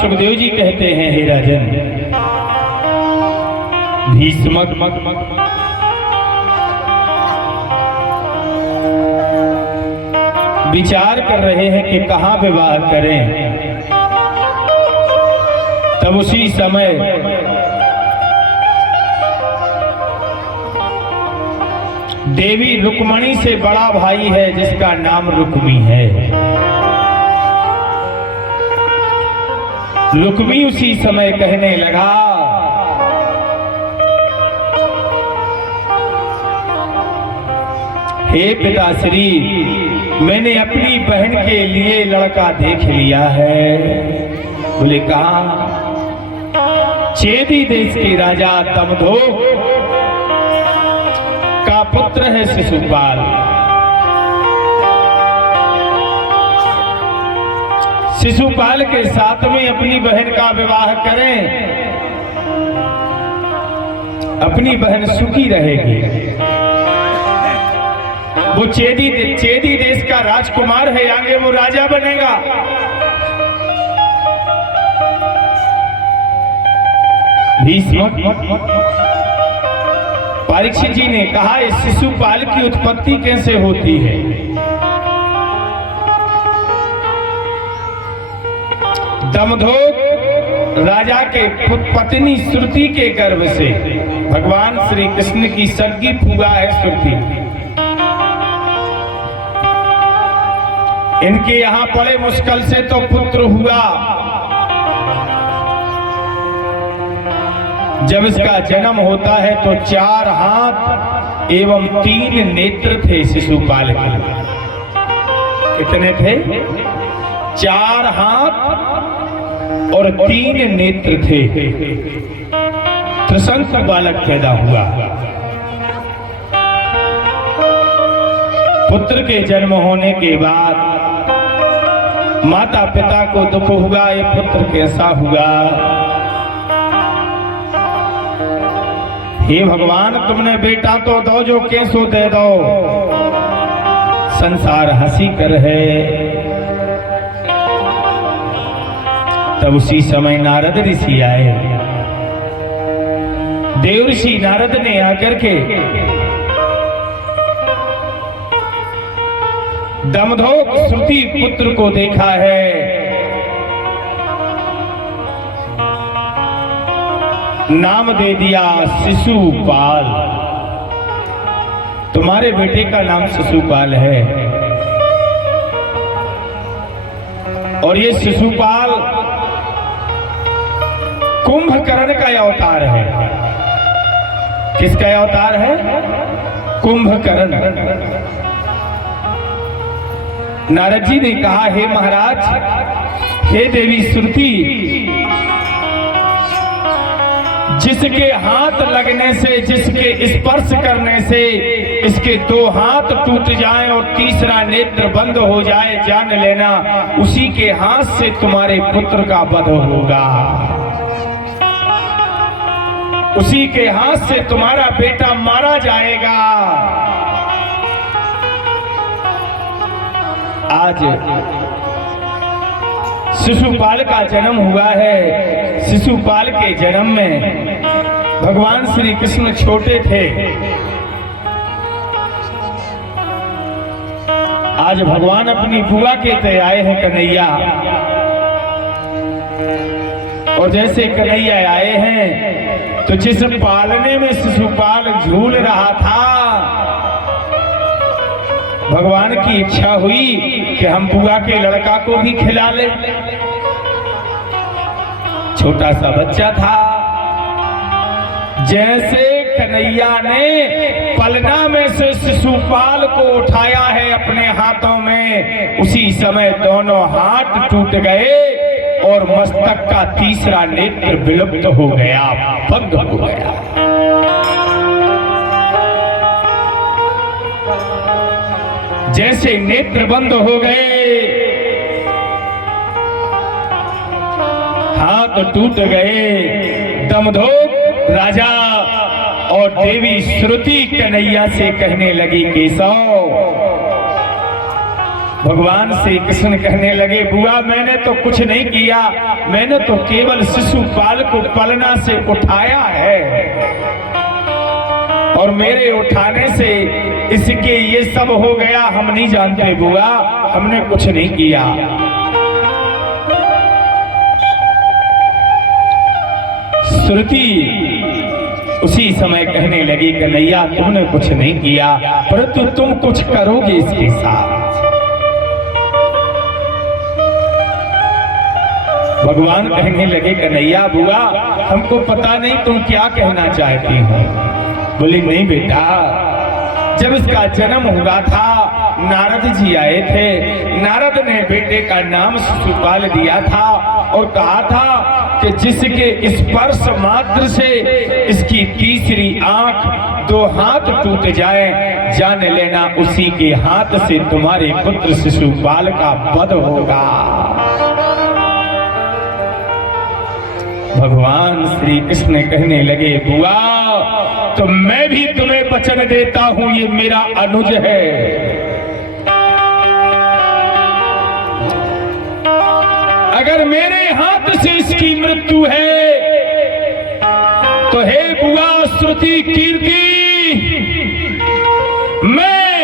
सुखदेव जी कहते हैं, हे राजन, भीष्मक विचार कर रहे हैं कि कहां विवाह करें। तब उसी समय देवी रुक्मणी से बड़ा भाई है जिसका नाम रुक्मी है। रुक्मी उसी समय कहने लगा, हे पिताश्री, मैंने अपनी बहन के लिए लड़का देख लिया है। बोले कहा? चेदी देश के राजा दमदोक का पुत्र है शिशुपाल। शिशुपाल के साथ में अपनी बहन का विवाह करें, अपनी बहन सुखी रहेगी। वो चेदी देश का राजकुमार है, आगे वो राजा बनेगा। परीक्षित जी ने कहा, इस शिशुपाल की उत्पत्ति कैसे होती है? दमदोक राजा के पत्नी श्रुति के गर्भ से भगवान श्री कृष्ण की सगी फूआ है श्रुति। इनके यहां बड़े मुश्किल से तो पुत्र हुआ। जब इसका जन्म होता है तो 4 हाथ एवं 3 नेत्र थे शिशुपाल के। कितने थे? 4 हाथ और 3 नेत्र थे। त्रिशंक बालक पैदा हुआ। पुत्र के जन्म होने के बाद माता पिता को दुख हुआ, ये पुत्र कैसा हुआ। हे भगवान, तुमने बेटा तो दो, जो कैसो दे दो, संसार हंसी कर है। तब उसी समय नारद ऋषि आए। देव ऋषि नारद ने आकर के दमदोक श्रुति पुत्र को देखा है। नाम दे दिया शिशुपाल। तुम्हारे बेटे का नाम शिशुपाल है। और ये शिशुपाल कुंभकर्ण का अवतार है। किसका अवतार है? कुंभकर्ण। नारद जी ने कहा, हे महाराज, हे देवी श्रुति, जिसके हाथ लगने से, जिसके स्पर्श करने से इसके 2 हाथ टूट जाएं और तीसरा नेत्र बंद हो जाए, जान लेना उसी के हाथ से तुम्हारे पुत्र का वध होगा। उसी के हाथ से तुम्हारा बेटा मारा जाएगा। आज शिशुपाल का जन्म हुआ है। शिशुपाल के जन्म में भगवान श्री कृष्ण छोटे थे। आज भगवान अपनी बुआ के तय आए हैं कन्हैया। और जैसे कन्हैया आए हैं तो जिस पालने में शिशुपाल झूल रहा था, भगवान की इच्छा हुई कि हम बुआ के लड़का को भी खिला ले। छोटा सा बच्चा था। जैसे कन्हैया ने पलना में से शिशुपाल को उठाया है अपने हाथों में, उसी समय दोनों हाथ टूट गए और मस्तक का तीसरा नेत्र विलुप्त हो गया, बंद हो गया। जैसे नेत्र बंद हो गए, हाथ टूट गए, दमदोक राजा और देवी श्रुति कन्हैया से कहने लगी, केशव भगवान श्री कृष्ण कहने लगे, बुआ मैंने तो कुछ नहीं किया, मैंने तो केवल शिशुपाल को पलना से उठाया है और मेरे उठाने से इसके ये सब हो गया। हम नहीं जानते बुआ, हमने कुछ नहीं किया। श्रुति उसी समय कहने लगी, कन्हैया तुमने कुछ नहीं किया, परंतु तुम कुछ करोगे इसके साथ। भगवान कहने लगे, कन्हैया बुआ हमको पता नहीं तुम क्या कहना चाहती हो। बोली, नहीं बेटा, जब इसका जन्म हुआ था नारद जी आए थे, नारद ने बेटे का नाम शिशुपाल दिया था और कहा था कि जिसके स्पर्श मात्र से इसकी तीसरी आंख, 2 हाथ टूट जाए, जान लेना उसी के हाथ से तुम्हारे पुत्र शिशुपाल का वध होगा। भगवान श्री कृष्ण कहने लगे, बुआ तो मैं भी तुम्हें वचन देता हूं, ये मेरा अनुज है। अगर मेरे हाथ से इसकी मृत्यु है तो हे बुआ श्रुति कीर्ति, मैं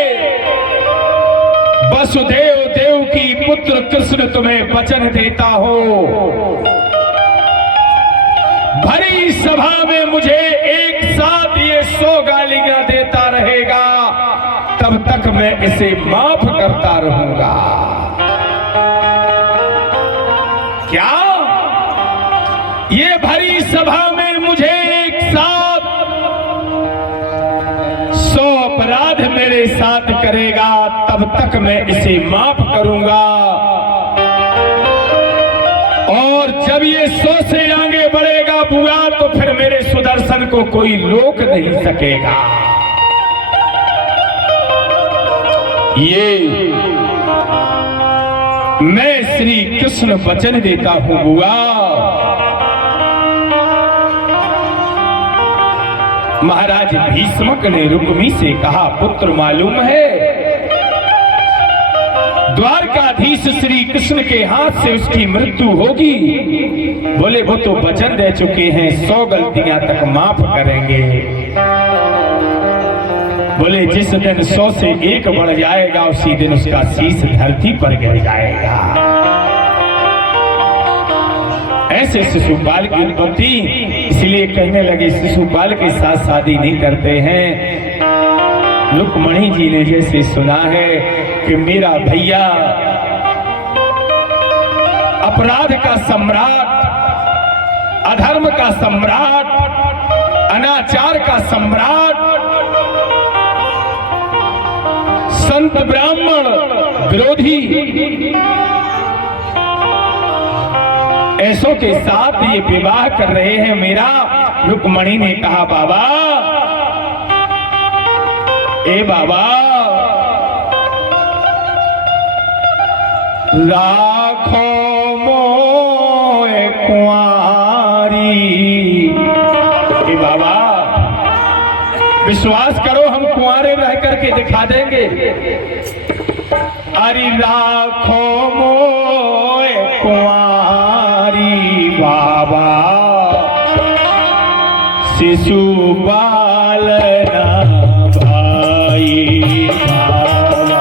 वसुदेव देव की पुत्र कृष्ण तुम्हें वचन देता हूं, भरी सभा में मुझे एक साथ ये 100 गालियां देता रहेगा, तब तक मैं इसे माफ करता रहूंगा। क्या ये भरी सभा में मुझे एक साथ 100 अपराध मेरे साथ करेगा, तब तक मैं इसे माफ करूंगा, और जब ये 100 से आगे बढ़ेगा बुआ तो फिर मेरे सुदर्शन को कोई रोक नहीं सकेगा। ये मैं श्री कृष्ण वचन देता हूं बुआ। महाराज भीष्मक ने रुक्मी से कहा, पुत्र मालूम है द्वारकाधीश श्री कृष्ण के हाथ से उसकी मृत्यु होगी। बोले, वो तो वचन दे चुके हैं 100 गलतियां तक माफ करेंगे। बोले, जिस दिन 100 से 1 बढ़ जाएगा उसी दिन उसका शीश धरती पर गिर जाएगा। ऐसे शिशुपाल की उत्पत्ति, इसलिए कहने लगे शिशुपाल के साथ शादी नहीं करते हैं। रुक्मणी जी ने जैसे सुना है कि मेरा भैया अपराध का सम्राट, अधर्म का सम्राट, अनाचार का सम्राट, संत ब्राह्मण विरोधी, ऐसों के साथ ये विवाह कर रहे हैं मेरा। रुक्मणी ने कहा, बाबा ए बाबा, लाखो मोए कुंवारी। ए बाबा विश्वास करो, हम कुंवारे रह करके दिखा देंगे। अरे लाखो मोए कुंवारी बाबा, शिशुपाल ना भाई बाबा।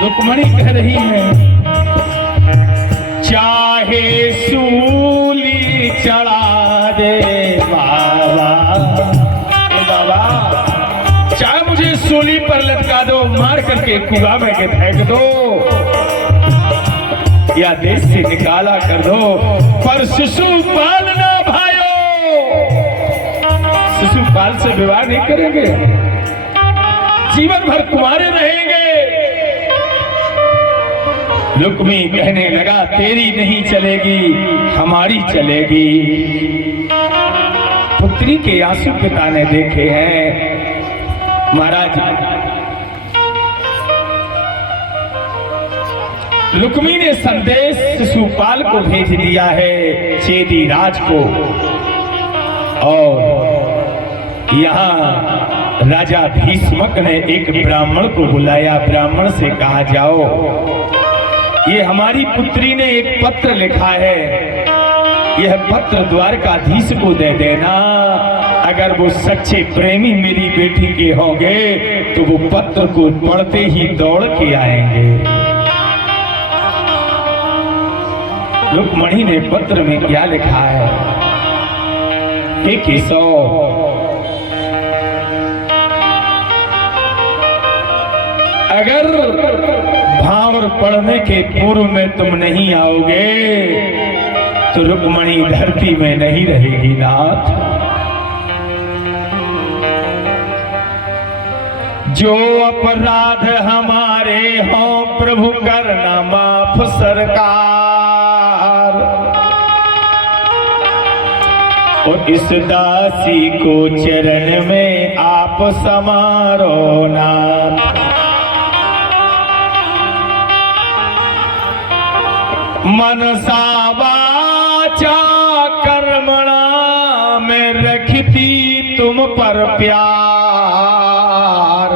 रुक्मणी कह रही है, चाहे सूली चढ़ा दे बाबा, बाबा चाहे मुझे सूली पर लटका दो, मार करके कुआं में के फेंक दो, या देश से निकाला कर दो, पर शिशुपाल ना भाइयों, शिशुपाल से विवाह नहीं करेंगे, जीवन भर कुंवारे रहेंगे। रुक्मी कहने लगा, तेरी नहीं चलेगी, हमारी चलेगी। पुत्री के आंसू पिता ने देखे हैं। महाराज, रुक्मी ने संदेश शिशुपाल को भेज दिया है, चेदी राज को। और यहाँ राजा भीष्मक ने एक ब्राह्मण को बुलाया। ब्राह्मण से कहा, जाओ, ये हमारी पुत्री ने एक पत्र लिखा है, यह पत्र द्वारकाधीश को दे देना। अगर वो सच्चे प्रेमी मेरी बेटी के होंगे तो वो पत्र को पढ़ते ही दौड़ के आएंगे। रुक्मणी ने पत्र में क्या लिखा है? हे केशव, अगर भावर पढ़ने के पूर्व में तुम नहीं आओगे तो रुक्मणी धरती में नहीं रहेगी नाथ। जो अपराध हमारे हों प्रभु करना माफ सरकार, और इस दासी को चरण में आप समारो नाथ। मनसा वाचा कर्मणा में रखती तुम पर प्यार,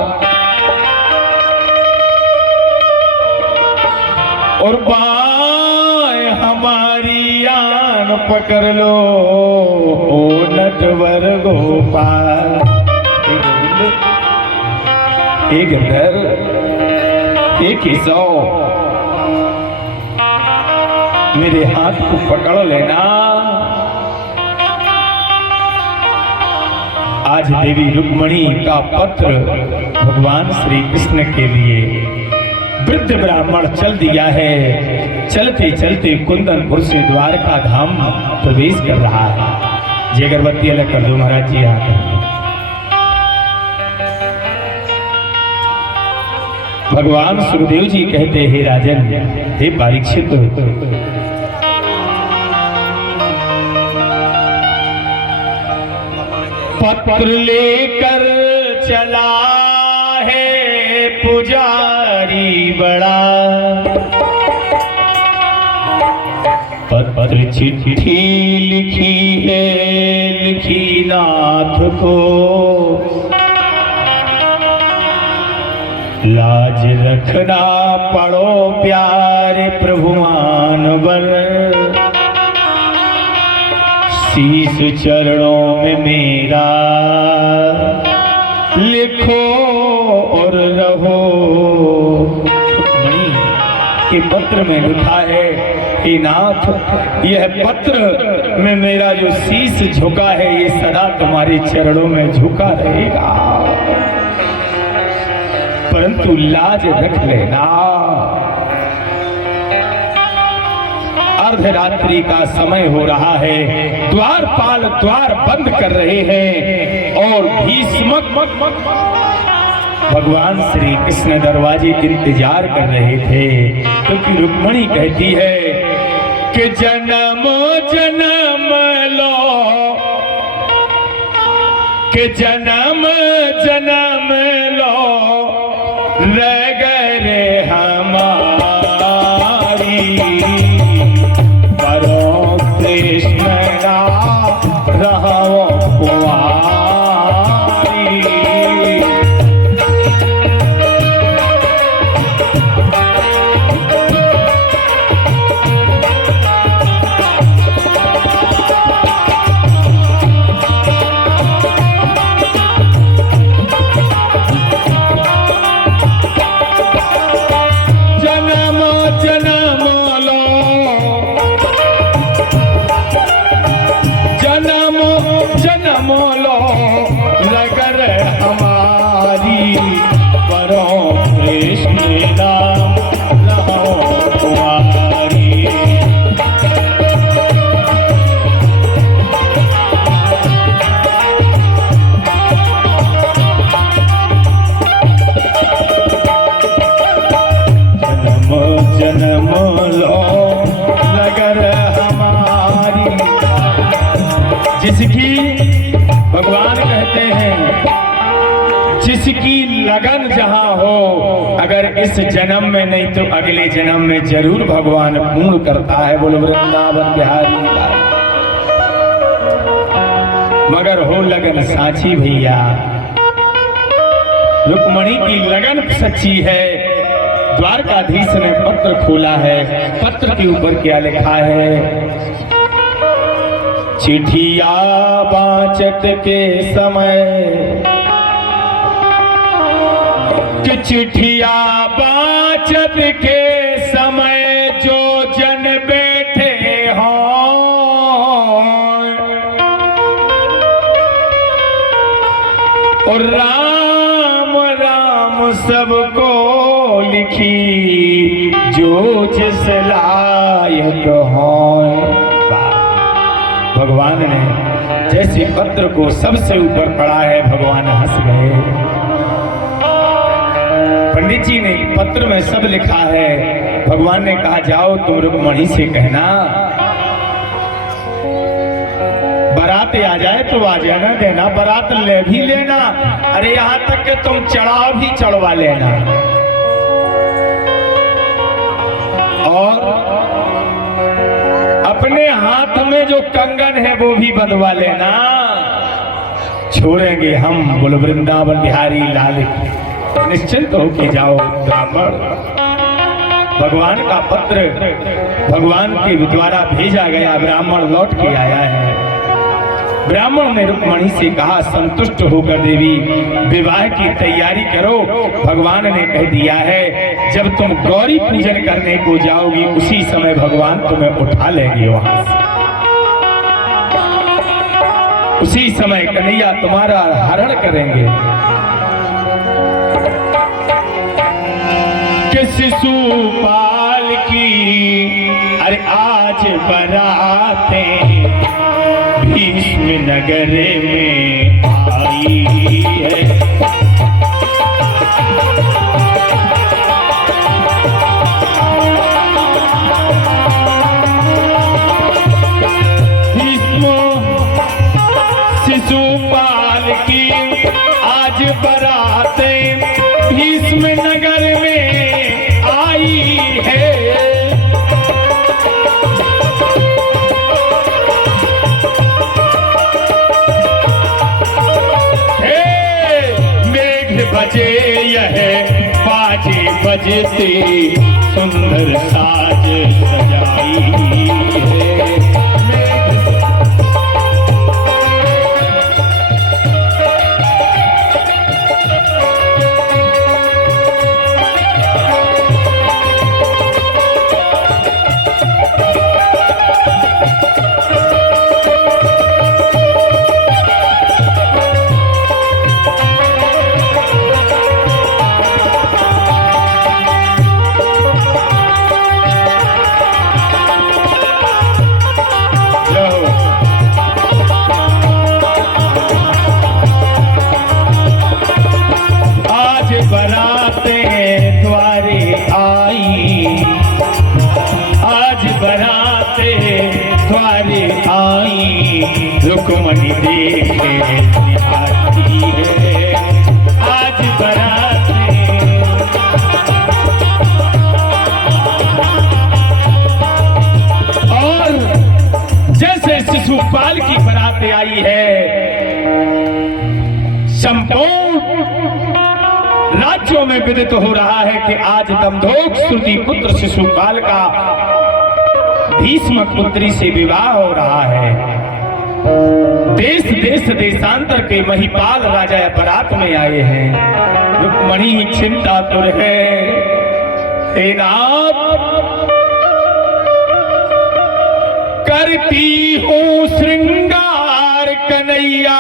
और बाएं हमारी आन पकड़ लो ओ नटवर गोपाल। एक अंदर एक केशव, मेरे हाथ को पकड़ लेना। आज देवी रुक्मणी का पत्र भगवान श्री कृष्ण के लिए वृद्ध ब्राह्मण चल दिया है। चलते चलते कुंदनपुर से द्वारका धाम प्रवेश कर रहा है। जय अगरबत्ती अलग कर दो महाराज जी। यहाँ भगवान सुखदेव जी कहते, हे राजन, हे परीक्षित, पत्र लेकर चला है पुजारी बड़ा, पत्र चिट्ठी लिखी है लिखी नाथ को, लाज रखना पड़ो प्यारे प्रभु मानवर, शीश चरणों में मेरा लिखो और रहो। मणि के पत्र में लिखा है, हे नाथ, यह पत्र में मेरा जो शीश झुका है ये सदा तुम्हारे चरणों में झुका रहेगा, परंतु लाज रख लेना। अर्धरात्रि का समय हो रहा है, द्वारपाल द्वार बंद कर रहे हैं और भीष्मक भगवान श्री कृष्ण दरवाजे इंतजार कर रहे थे, क्योंकि रुक्मणी कहती है कि जन्म जन्म लो, कि जन्म जन्म लो रह गए हमारी, परो कृष्ण ना रहो कुंवारी। जन्म जिसकी भगवान कहते हैं जिसकी लगन जहां हो, अगर इस जन्म में नहीं तो अगले जन्म में जरूर भगवान पूर्ण करता है। बोलो वृंदावन बिहारी लाल। मगर हो लगन साची भैया, रुक्मणी की लगन सच्ची है। द्वारकाधीश ने पत्र खोला है, पत्र के ऊपर क्या लिखा है? चिट्ठिया बाँचत के समय, कि चिट्ठिया बाँचत के समय जो जन बैठे हों, और राम राम सबको लिखी जो जिस लायक हों। भगवान ने जैसे पत्र को सबसे ऊपर पढ़ा है, भगवान हंस गए। पंडित जी ने पत्र में सब लिखा है। भगवान ने कहा जाओ तुम रुक्मणी से कहना बारात आ जाए तो आ जाना देना, बारात ले भी लेना, अरे यहाँ तक कि तुम चढ़ाव भी चढ़वा लेना, और अपने हाथ में जो कंगन है वो भी बंधवा लेना। छोड़ेंगे हम। बोलो वृंदावन बिहारी लाल। निश्चिंत हो के जाओ ब्राह्मण। भगवान का पत्र भगवान के द्वारा भेजा गया, ब्राह्मण लौट के आया है। ब्राह्मण ने रुक्मणी से कहा संतुष्ट होकर देवी विवाह की तैयारी करो। भगवान ने कह दिया है जब तुम गौरी पूजन करने को जाओगी उसी समय भगवान तुम्हें उठा लेंगे वहां से, उसी समय कन्हैया तुम्हारा हरण करेंगे। शिशुपाल की अरे आज बराते भीष्म नगर में आई है। भीष्म शिशुपाल की आज बराते भीष्म नगर में आई है। मेघ बजे यह बाजे बजते सुंदर साज सजाई है। रुक्मणी देखे निहारती है आज बरात और जैसे शिशुपाल की बरात आई है, संपूर्ण राज्यों में विदित हो रहा है कि आज दमधोक श्रुति पुत्र शिशुपाल का भीष्म पुत्री से विवाह हो रहा है। देश देश देशांतर के महिपाल राजा बारात में आए हैं। रुक्मणी चिंता तुर है करती हूँ श्रृंगार कन्हैया,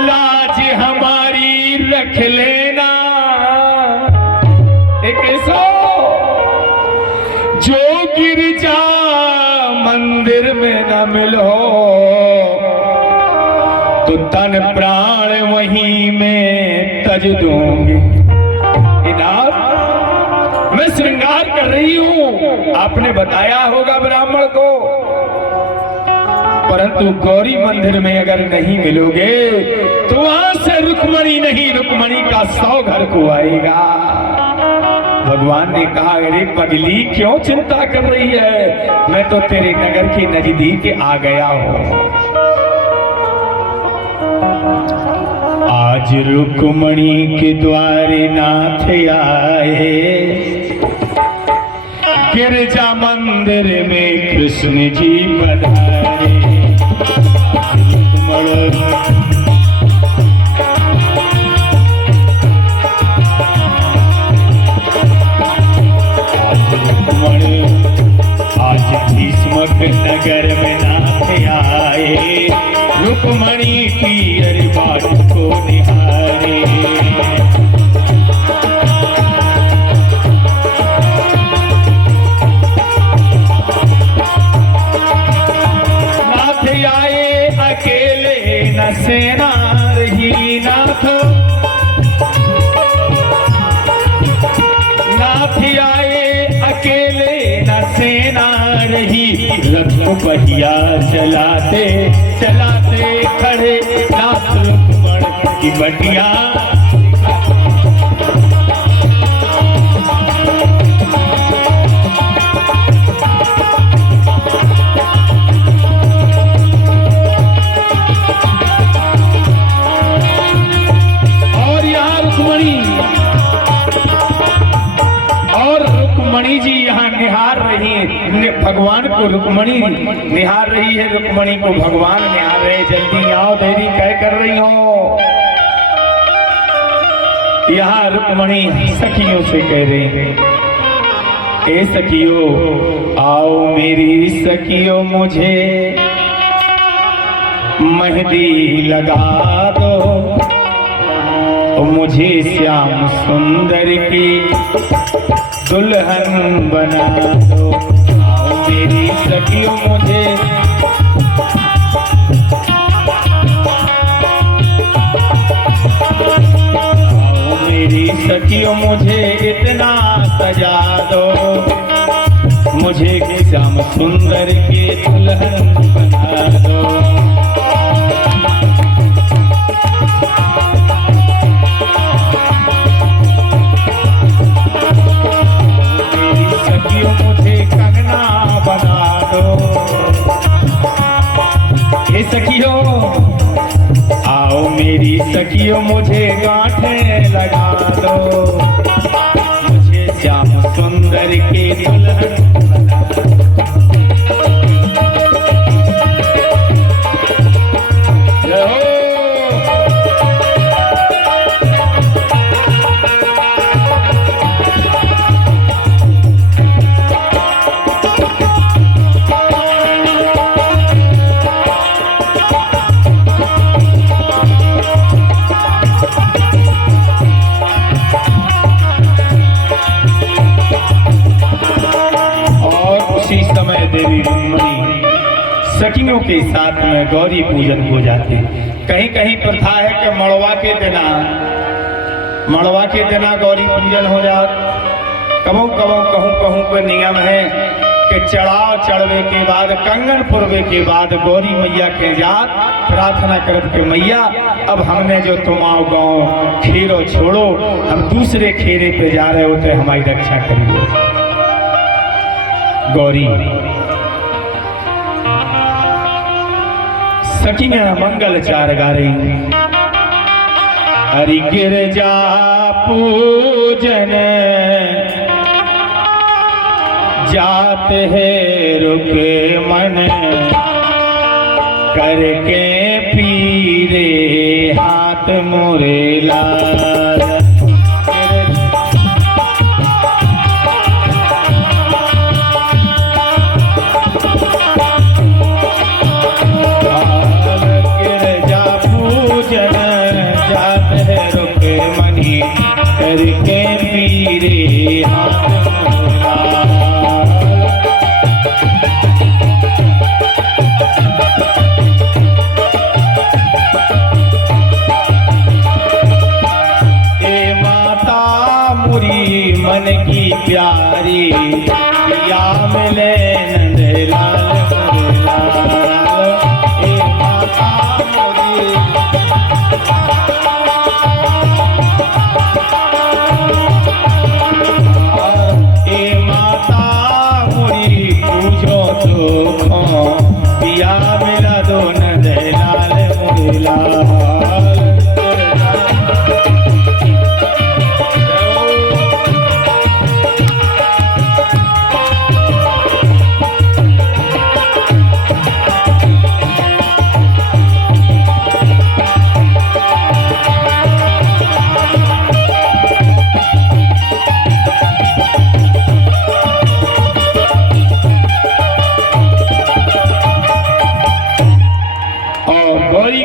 लाज हमारी रख लेना। एक सो जो गिरजा मंदिर में न मिलो तो तन प्राण वहीं में तज दूंगी। मैं श्रृंगार कर रही हूँ, आपने बताया होगा ब्राह्मण को, परंतु गौरी मंदिर में अगर नहीं मिलोगे तो वहां से रुक्मणी नहीं, रुक्मणी का 100 घर को आएगा। भगवान ने कहा, अरे पगली क्यों चिंता कर रही है, मैं तो तेरे नगर के नजदीक आ गया हूं। आज रुक्मणी के द्वारे नाथ आए, गिरजा मंदिर में कृष्ण जी पधारे। आज भीष्मक नगर में नाथ आए, रुक्मणी की अरे बाट को निहारे। नाथ आए अकेले न सेना रही, नाथ आए अकेले न सेना रही। रथ पहिया चलाते चलाते खड़े नाथ रुक्मण की बटिया। रुक्मणी जी यहाँ निहार रही है, भगवान को रुक्मणी निहार रही है, रुक्मणी को भगवान निहार रहे। जल्दी आओ, देरी क्या कर रही हो। यहाँ रुक्मणी सखियों से कह रही है, ए सखियों आओ मेरी सखियों, मुझे मेहंदी लगा दो, मुझे श्याम सुंदर की दुल्हन बना दो। आओ मेरी सखियों मुझे आओ मेरी सखियों मुझे इतना सजा दो, मुझे श्याम सुंदर के दुल्हन बना दो। मुझे कंगना बना दो। हे सखियों आओ मेरी सखियों मुझे गांठें लगा दो, मुझे श्याम सुंदर के दुल्हन बना दो। देवी रुक्मणी सखियों के साथ में गौरी पूजन हो जाते। कहीं कहीं प्रथा है कि मड़वा के दिना गौरी पूजन हो जात। कहूँ पे नियम है कि चढ़ाव चढ़वे के बाद, कंगन पुरवे के बाद गौरी मैया के जात प्रार्थना करत के मैया अब हमने जो तुम आओ गाँव खेरो छोड़ो, हम दूसरे खेरे पे जा रहे होते, हमारी रक्षा करिए। गौरी सखियां मंगलचार गा रही। हरि गिरजा पूजन जात है रुके मन, करके पीरे हाथ मोरे लाल। करके पीरे हाथ पिया मेरा दो नंद लाल मुरलाल।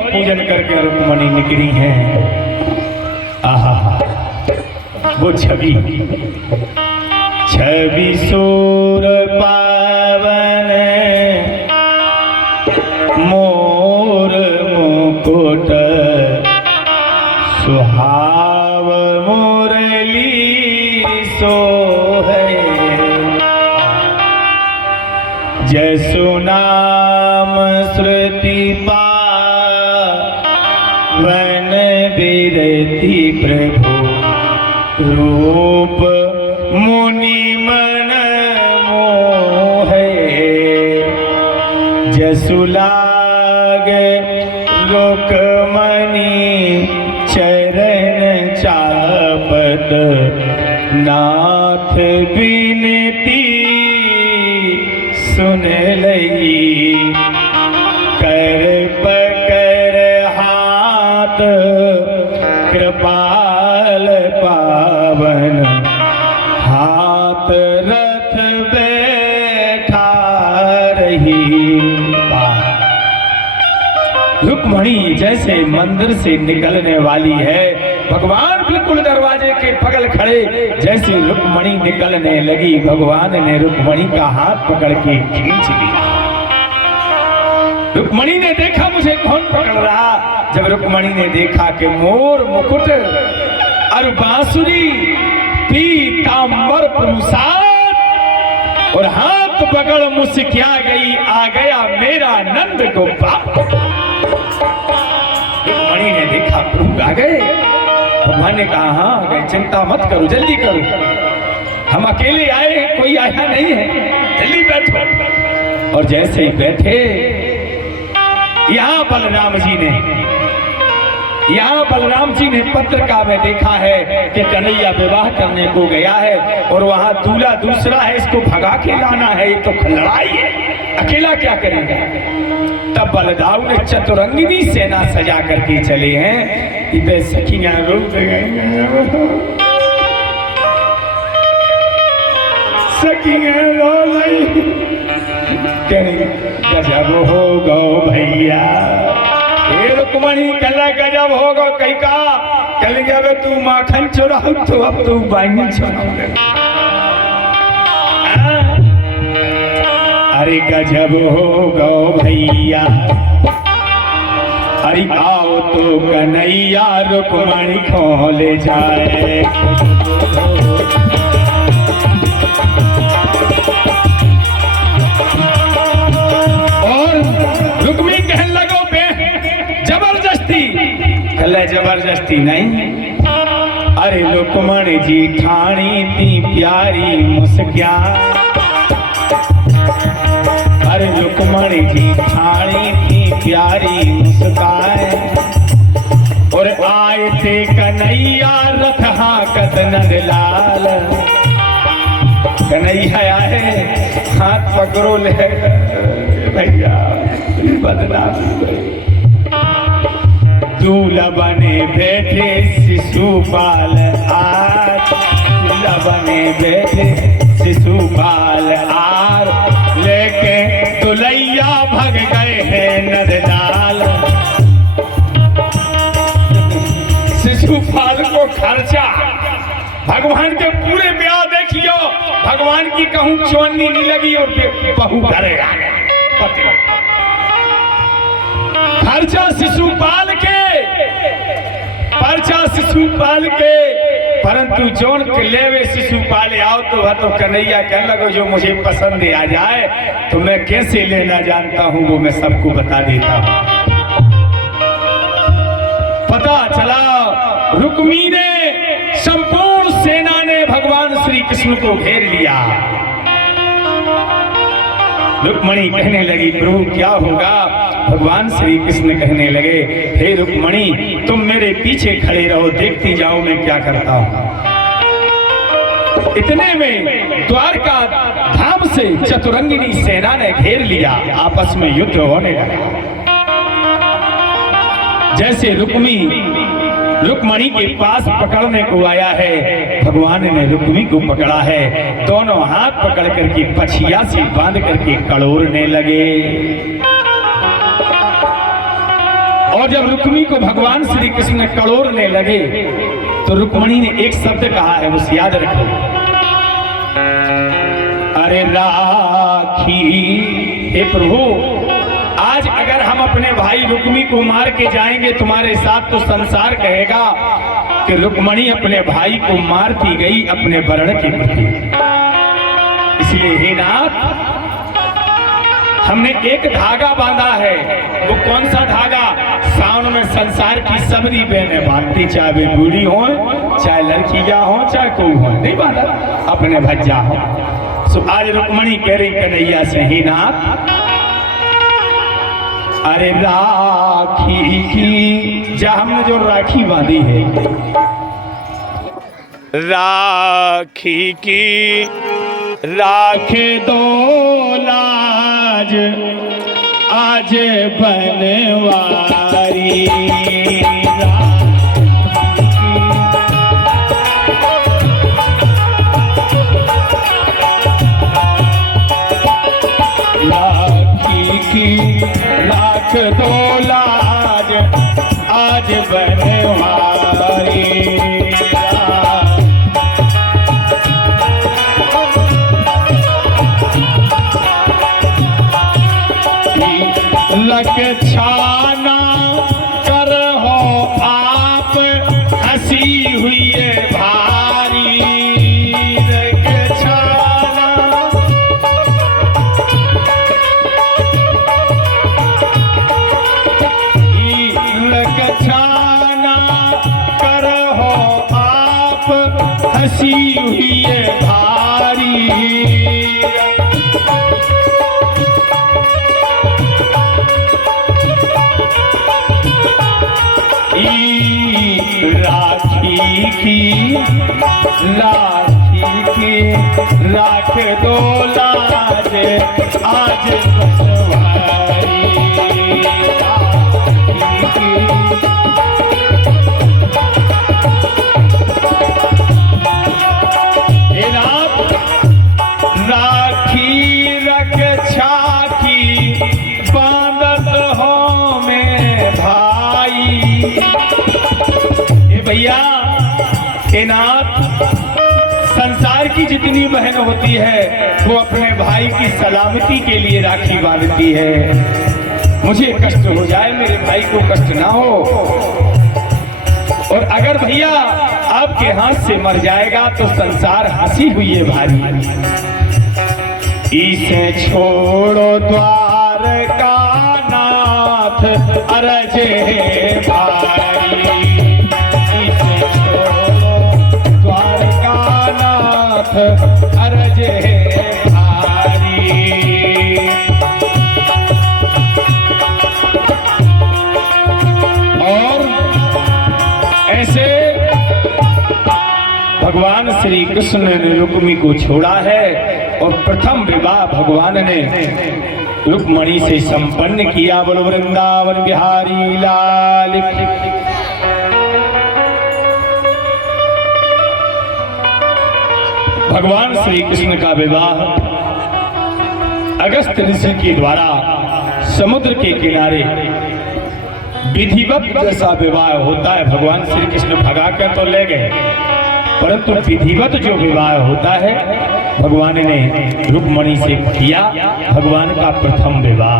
पूजन करके रुक्मणी निकली है। आहा वो छवि सूर पावन मोर मुकुट सुहाव मुरली सोहे। जसु नाम श्रुति वन बिरति प्रभु रूप मुनि मन मोहे। जसु लाग रुक्मणी चरण चापत नाथ बिनती सुन लई। कर पकर हाथ कृपाल पावन हाथ रथ बैठा रही। रुक्मणी जैसे मंदिर से निकलने वाली है, भगवान बिल्कुल दरवाजे के बगल खड़े। जैसे रुक्मणी निकलने लगी, भगवान ने रुक्मणी का हाथ पकड़ के खींच लिया। रुक्मणी ने देखा मुझे कौन पकड़ रहा। जब रुक्मणी ने देखा कि मोर मुकुट और बांसुरी पीतांबर पुरुषार्थ और हाथ पकड़ मुस्किया गई, आ गया मेरा नंद गोपाल। रुक्मणी ने देखा प्रभु आ गए। भगवान ने कहा हाँ आ गए, चिंता मत करो, जल्दी करो, हम अकेले आए हैं, कोई आया नहीं है, जल्दी बैठो। और जैसे ही बैठे, यहाँ बलराम जी ने पत्रिका में देखा है कि कन्हैया विवाह करने को गया है और वहां दूल्हा दूसरा है, इसको भगा के लाना है, ये तो लड़ाई है, अकेला क्या करेगा। तब बलदाऊ ने चतुरंगिनी सेना सजा करके चले हैं। इधर सखियां रोक गई, सखियां रो गई, गजब हो गो भैया। रुक्मणी कल गजब हो गो, कहीं का कल जब तू माखन चुराऊ तो अब तू बाइनी चुराऊ। अरे गजब हो गो भैया, अरे आओ तो कन्हैया रुक्मणी खो ले जाए। जबरदस्ती नहीं, अरे रुक्मणी जी ठाणी थी प्यारी मुस्किया। अरे रुक्मणी जी ठाणी थी प्यारी मुस्काए और आए थे कन्हैया रथ हाकत नंदलाल। कन्हैया आए, हाथ पकड़ो ले भैया, बदनामी। दूल्हा बने बैठे शिशुपाल आज, दूल्हा बने बैठे शिशुपाल आर, लेके दुलैया भग गए हैं नंदलाल। शिशुपाल को खर्चा, भगवान के पूरे ब्याह देखियो, भगवान की कहूं चौनी नहीं लगी और बहू करेगा खर्चा शिशुपाल के, परंतु जोन के लेवे शिशुपाल आओ तो वह तो कन्हैया कहने लगो जो मुझे पसंद आ जाए तो मैं कैसे लेना जानता हूँ, वो मैं सबको बता देता हूँ। पता चला रुक्मी ने, संपूर्ण सेना ने भगवान श्री कृष्ण को घेर लिया। रुक्मणी कहने लगी प्रभु क्या होगा? भगवान श्री कृष्ण कहने लगे हे रुक्मणी तुम मेरे पीछे खड़े रहो, देखती जाओ मैं क्या करता हूं। इतने में द्वारका धाम से चतुरंगिनी सेना ने घेर लिया, आपस में युद्ध होने लगा। जैसे रुक्मणी के पास पकड़ने को आया है, भगवान ने रुक्मी को पकड़ा है, दोनों हाथ पकड़ करके पछिया से बांध करके कड़ोरने लगे। और जब रुक्मी को भगवान श्री कृष्ण कड़ोरने लगे तो रुक्मणी ने एक शब्द कहा है, उस याद रखो, अरे राखी। हे प्रभु आज अगर हम अपने भाई रुक्मी को मार के जाएंगे तुम्हारे साथ तो संसार कहेगा कि रुक्मणी अपने भाई को मारती गई अपने वर्ण के प्रति। इसलिए हे नाथ हमने एक धागा बांधा है, वो कौन सा धागा? सावन में संसार की सबरी बहनें बांधती, चाहे वे बूढ़ी हो चाहे लड़कियां हो चाहे कोई हो, नहीं बांधा अपने भज्जा हो। सो आज रुक्मणी कह रही कन्हैया से ही नाथ अरे राखी की, जहाँ हमने जो राखी बांधी है, राखी की राखे दो लाज आज बनवारी। राखी की राख दो लाज आज बनवारी। लक्षाना कर हो आप हंसी हुई है भारी। लक्षाना कर हो आप हंसी हुई है भारी। राखी की राख दो लाज आज बनवारी। राखी रक्षा की बांधत हो में भाई। भैया हे नाथ संसार की जितनी बहन होती है वो अपने भाई की सलामती के लिए राखी बांधती है। मुझे कष्ट हो जाए मेरे भाई को कष्ट ना हो। और अगर भैया आपके हाथ से मर जाएगा तो संसार हंसी हुई है भारी। इसे छोड़ो द्वारका नाथ अरज है भारी। इसे छोड़ो द्वारका नाथ अरज है भारी। और ऐसे भगवान श्री कृष्ण ने रुक्मी को छोड़ा है और प्रथम विवाह भगवान ने रुक्मणी से संपन्न किया। बोलो वृंदावन बिहारी लाल की। भगवान श्री कृष्ण का विवाह अगस्त ऋषि के द्वारा समुद्र के किनारे विधिवत जैसा विवाह होता है। भगवान श्री कृष्ण भगा कर तो ले गए, परंतु विधिवत जो विवाह होता है भगवान ने रुक्मणी से किया। भगवान का प्रथम विवाह